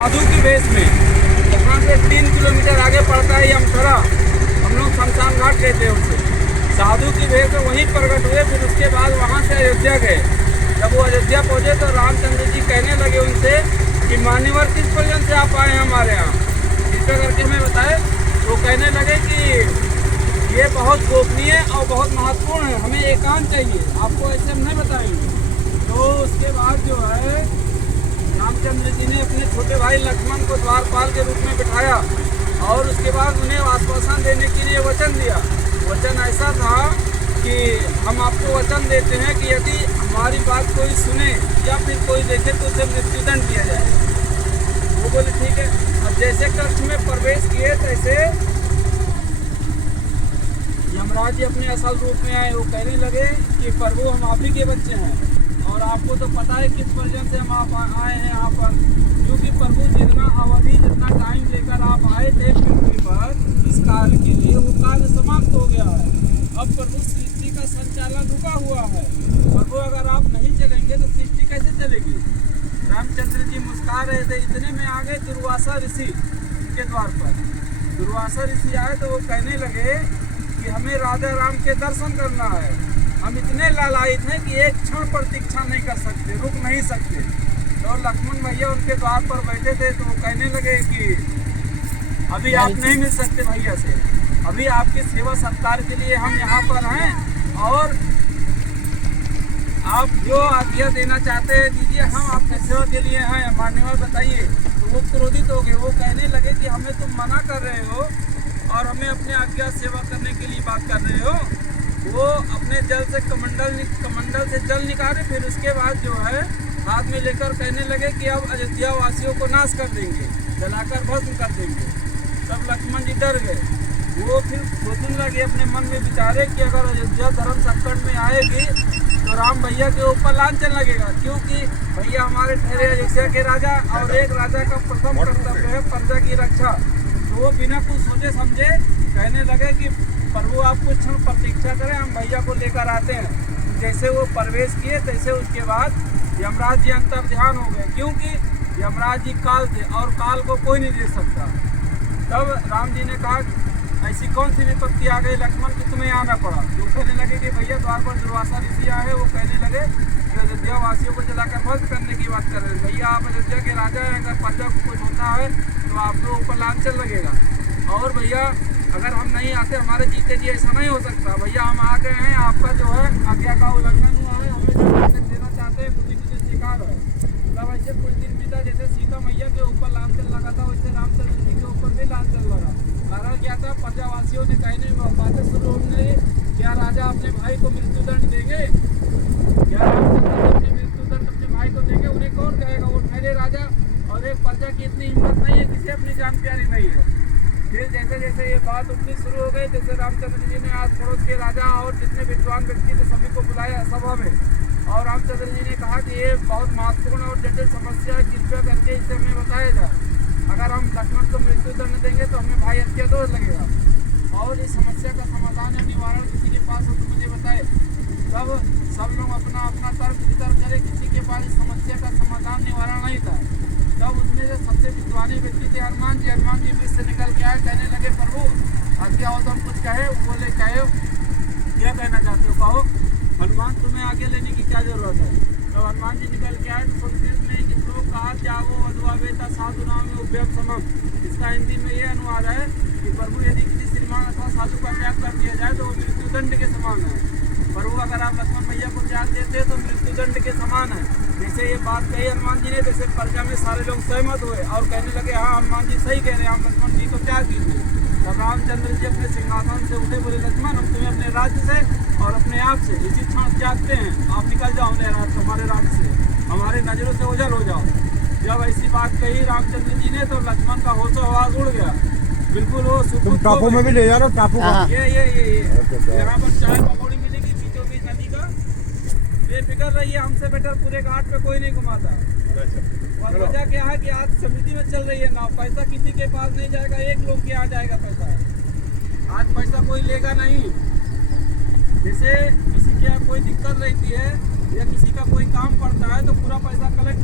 साधु की वेश में यहाँ से 3 किलोमीटर आगे पड़ता है यमथरा। हम लोग शमशान घाट कहते हैं उसे। साधु की वेश में वहीं प्रकट हुए। फिर उसके बाद वहाँ से अयोध्या गए। जब वो अयोध्या पहुँचे तो रामचंद्र जी कहने लगे उनसे कि मान्यवर किस प्रयोजन से आप आए हैं हमारे यहाँ, कृपया करके हमें बताए। तो कहने लगे कि ये बहुत गोपनीय और बहुत महत्वपूर्ण है, हमें एकांत चाहिए, आपको ऐसे हम नहीं बताएंगे। तो उसके बाद जो है रामचंद्र जी ने अपने छोटे भाई लक्ष्मण को द्वारपाल के रूप में बिठाया और उसके बाद उन्हें आश्वासन देने के लिए वचन दिया। वचन ऐसा था कि हम आपको वचन देते हैं कि यदि हमारी बात कोई सुने या फिर कोई देखे तो उसे मृत्युदंड दिया जाए। वो बोले ठीक है। अब जैसे कक्ष में प्रवेश किए तैसे यमराज जी अपने असल रूप में आए। वो कहने लगे कि प्रभु हम आप ही के बच्चे हैं और आपको तो पता है किस वजह से हम आप आए हैं यहाँ पर, क्योंकि प्रभु जितना अवधि जितना टाइम लेकर आप आए थे पृथ्वी पर इस काल के लिए वो काल समाप्त हो गया है। अब प्रभु सृष्टि का संचालन रुका हुआ है। प्रभु अगर आप नहीं चलेंगे तो सृष्टि कैसे चलेगी। रामचंद्र जी मुस्कुरा रहे थे। इतने में आ गए दुर्वासा ऋषि के द्वार पर। दुर्वासा ऋषि आए तो वो कहने लगे कि हमें राधा राम के दर्शन करना है। हम इतने लालायित हैं कि एक क्षण प्रतीक्षा नहीं कर सकते, रुक नहीं सकते। तो लक्ष्मण भैया उनके द्वार पर बैठे थे तो वो कहने लगे कि अभी आप नहीं मिल सकते भैया से, अभी आपकी सेवा सत्कार के लिए हम यहाँ पर हैं और आप जो आज्ञा देना चाहते हैं दीजिए, हम आपकी सेवा के लिए हैं, मान्यवर बताइए। तो वो क्रोधित हो गए। वो कहने लगे कि हमें तुम मना कर रहे हो और हमें अपने आज्ञा सेवा करने के लिए बात कर रहे हो। वो अपने जल से कमंडल से जल निकाले। फिर उसके बाद जो है हाथ में लेकर कहने लगे कि अब अयोध्या वासियों को नाश कर देंगे, जलाकर भस्म कर देंगे। तब लक्ष्मण जी डर गए। वो फिर सोचने लगे अपने मन में विचारे कि अगर अयोध्या धर्म संकट में आएगी तो राम भैया के ऊपर लांछन लगेगा, क्योंकि भैया हमारे ठहरे अयोध्या के राजा और एक राजा का प्रथम कर्तव्य है प्रजा की रक्षा। तो वो बिना कुछ सोचे समझे कहने लगे कि प्रभु आप कुछ क्षण प्रतीक्षा करें, हम भैया को लेकर आते हैं। जैसे वो प्रवेश किए तैसे उसके बाद यमराज जी अंतर ध्यान हो गए, क्योंकि यमराज जी काल थे और काल को कोई नहीं देख सकता। तब राम जी ने कहा ऐसी कौन सी विपत्ति आ गई लक्ष्मण कि तुम्हें आना पड़ा। जो कहने लगे कि भैया द्वार पर दुर्वासा ऋषि आए। वो कहने लगे कि अयोध्या वासियों को जलाकर भस्म करने की बात कर रहे हैं। भैया आप अयोध्या के राजा हैं, अगर प्रजा को कुछ होता है तो आप लोगों ऊपर लांछन लगेगा। और भैया अगर हम नहीं आते हमारे जीते जी ऐसा नहीं हो सकता। भैया हम आ गए हैं, आपका जो है आज्ञा का उल्लंघन हुआ है, हमें जो लांछन देना चाहते हैं बुद्धि की शिकार है। तब ऐसे कुछ दिन बीता, जैसे सीता मैया के ऊपर लांछन लगा था वैसे रामचंद्र जी के ऊपर भी लांछन लगा। कारण क्या था, प्रजावासियों ने कहने में बातें शुरू होने लगी, क्या राजा अपने भाई को मृत्युदंड देंगे, क्या रामचंद्र जी अपने मृत्युदंड अपने भाई को देंगे। उन्हें कौन कहेगा, वो ठहरे राजा और एक प्रजा की इतनी हिम्मत नहीं है, किसी अपनी जान प्यारी नहीं है। फिर जैसे जैसे ये बात उठनी शुरू हो गई, जैसे रामचंद्र जी ने आस पड़ोस के राजा और जितने विद्वान व्यक्ति थे सभी को बुलाया सभा में और रामचंद्र जी ने कहा कि ये बहुत महत्वपूर्ण और जटिल समस्या है, कृपया करके इसे हमें बताया जाए। अगर हम लक्ष्मण को मृत्युदंड देंगे तो हमें भाई हत्या दोष लगेगा और इस समस्या का समाधान या निवारण किसी के पास हो तो मुझे बताए। तब सब लोग अपना अपना तर्क वितर्क करें, किसी के पास इस समस्या का समाधान निवारण नहीं था। तब उसमें जो सबसे विद्वानी व्यक्ति थे हनुमान जी बीच से निकल के आए। कहने लगे प्रभु आज्ञा हो तो हम कुछ कहे। बोले कहे, क्या कहना चाहते हो कहो। हनुमान तुम्हें आगे लेने की क्या जरूरत है। तो हनुमान जी निकल के आए तो संस्कृत में कि तो कहा जाओ अद्वावेता साधु नाम में उभ्यम समम। इसका हिंदी में ये अनुवाद है कि प्रभु यदि किसी श्रीमान अथवा साधु का त्याग कर दिया जाए तो वो मृत्युदंड के समान है। प्रभु अगर आप लक्ष्मण भैया को त्याग देते तो मृत्युदंड के समान है। जैसे ये बात कही हनुमान जी ने, जैसे प्रजा में सारे लोग सहमत हुए और कहने लगे हाँ हनुमान जी सही कह रहे हैं, हम लक्ष्मण जी को त्याग दीजिए। तब रामचंद्र जी अपने सिंहासन से उठे, बोले लक्ष्मण हम तुम्हें अपने राज्य से और अपने आप से इसी क्षण त्यागते हैं, आप निकल जाओ हमारे राज्य से, हमारे नजरों से ओझल हो जाओ। जब ऐसी बात कही रामचंद्र जी ने तो लक्ष्मण का होशो हवास उड़ गया। बिल्कुल वो तुम टापू में भी ले जा रहे हो, टापू ये यहाँ पर चाय पकौड़ी मिलेगी बीचों बीच नदी का। बेफिक्र रहिए, हमसे बेटर पूरे घाट पे कोई नहीं घुमाता। और वजह क्या है कि आज समिति में चल रही है नाव, पैसा किसी के पास नहीं जाएगा, एक लोग के यहाँ जाएगा पैसा। आज पैसा कोई लेगा नहीं। जैसे किसी के यहाँ कोई दिक्कत रहती है या किसी का कोई काम पड़ता है तो पूरा पैसा कलेक्ट